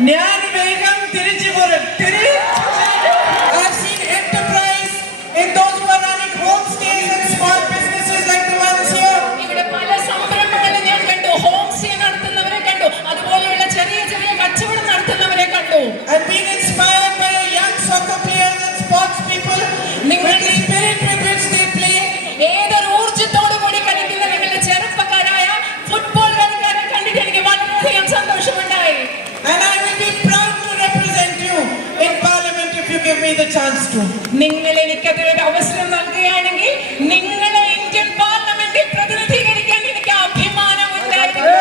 ഞാൻ വേഗം തിരിച്ചു പോരും and being inspired by young soccer players and sports people the spirit me the chance to. നിങ്ങൾ എനിക്ക് അതിനൊരു അവസരം നൽകുകയാണെങ്കിൽ നിങ്ങളെ ഇന്ത്യൻ പാർലമെന്റിൽ പ്രതിനിധീകരിക്കാൻ എനിക്ക് അഭിമാനമുണ്ടായിരുന്നു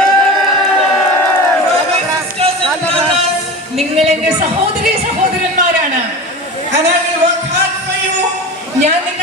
നിങ്ങൾ എന്റെ സഹോദരി സഹോദരന്മാരാണ്. ഞാൻ നിങ്ങൾക്ക്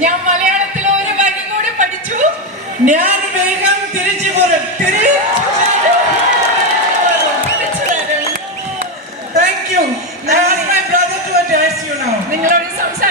ഞാൻ മലയാളത്തിൽ ഒരു വരി കൂടി പഠിച്ചു. ഞാൻ വേഗം തിരിച്ചു വരും. താങ്ക് യു നിങ്ങളോട് സംസാരിക്കും